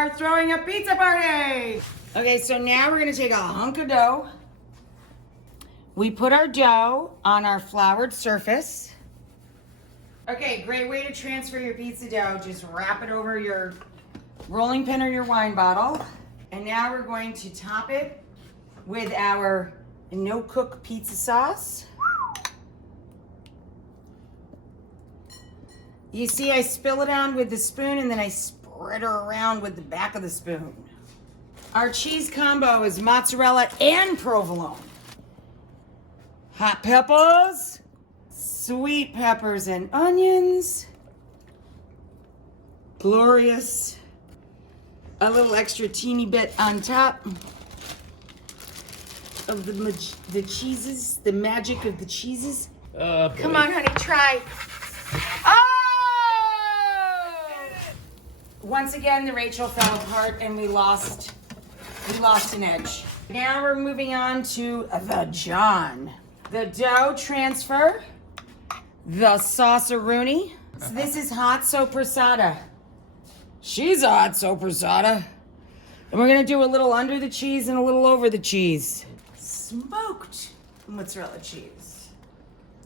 are throwing a pizza party. Okay, so now we're gonna take a hunk of dough. We put our dough on our floured surface. Okay, great way to transfer your pizza dough. Just wrap it over your rolling pin or your wine bottle. And now we're going to top it with our no-cook pizza sauce. You see, I spill it on with the spoon and then I spread her around with the back of the spoon. Our cheese combo is mozzarella and provolone. Hot peppers, sweet peppers and onions. Glorious. A little extra teeny bit on top of the cheeses, the magic of the cheeses. Come on, honey, try. Oh! Once again, the Rachael fell apart and we lost an edge. Now we're moving on to the John. The dough transfer, the sauce-a-rooney. So this is hot sopressata. She's a hot sopressata. And we're gonna do a little under the cheese and a little over the cheese. Smoked mozzarella cheese.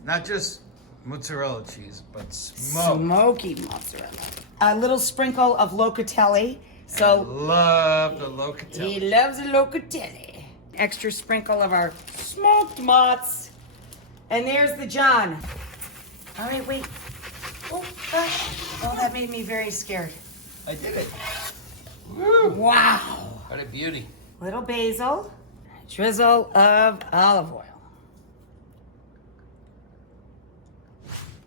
Not just mozzarella cheese, but smoked. Smoky mozzarella. A little sprinkle of locatelli. So love the locatelli. He loves the locatelli. Extra sprinkle of our smoked mozz. And there's the John. All right, wait. Oh, that made me very scared. I did it. Woo. Wow. What a beauty. Little basil. Drizzle of olive oil.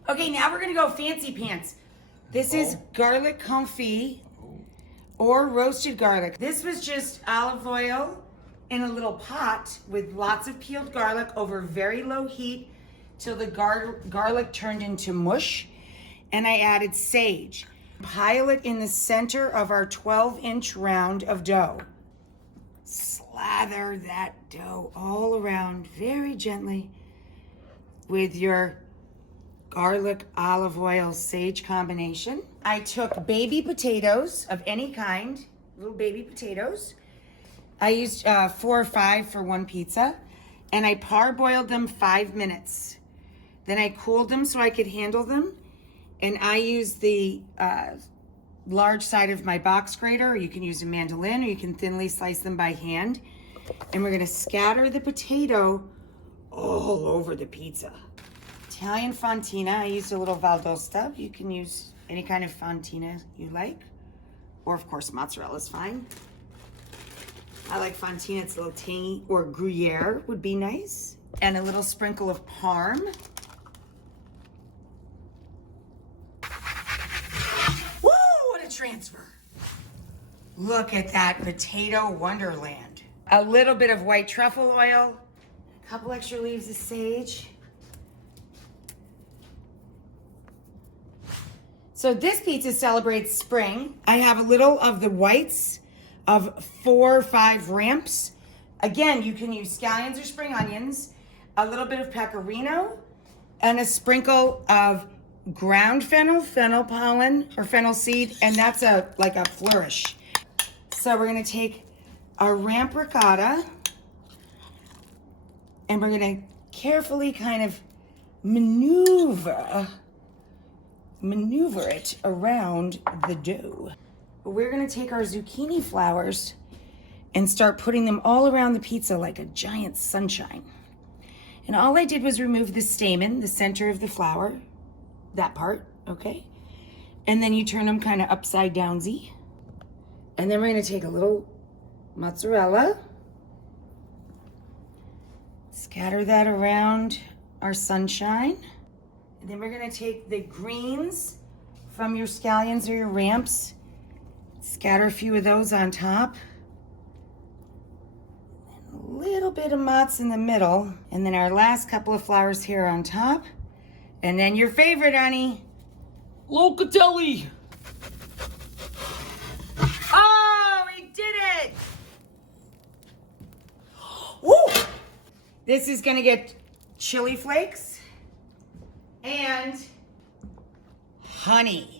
Okay, now we're gonna go fancy pants. This is garlic confit or roasted garlic. This was just olive oil in a little pot with lots of peeled garlic over very low heat till the garlic turned into mush. And I added sage. Pile it in the center of our 12-inch round of dough. Slather that dough all around very gently with your garlic, olive oil, sage combination. I took baby potatoes of any kind, little baby potatoes. I used 4 or 5 for one pizza, and I parboiled them 5 minutes. Then I cooled them so I could handle them, and I used the large side of my box grater, or you can use a mandolin, or you can thinly slice them by hand. And we're gonna scatter the potato all over the pizza. Italian fontina, I used a little Valdosta. You can use any kind of fontina you like. Or of course, mozzarella is fine. I like fontina, it's a little tangy. Or Gruyere would be nice. And a little sprinkle of Parm. Woo, what a transfer. Look at that potato wonderland. A little bit of white truffle oil. A couple extra leaves of sage. So this pizza celebrates spring. I have a little of the whites of 4 or 5 ramps. Again, you can use scallions or spring onions, a little bit of pecorino, and a sprinkle of ground fennel, fennel pollen, or fennel seed, and that's like a flourish. So we're gonna take our ramp ricotta, and we're gonna carefully kind of maneuver it around the dough. We're gonna take our zucchini flowers and start putting them all around the pizza like a giant sunshine. And all I did was remove the stamen, the center of the flower, that part, okay? And then you turn them kind of upside downsy. And then we're gonna take a little mozzarella, scatter that around our sunshine. And then we're gonna take the greens from your scallions or your ramps, scatter a few of those on top. And a little bit of mozz in the middle. And then our last couple of flowers here on top. And then your favorite, honey, locatelli. Oh, we did it! Woo! This is gonna get chili flakes and honey.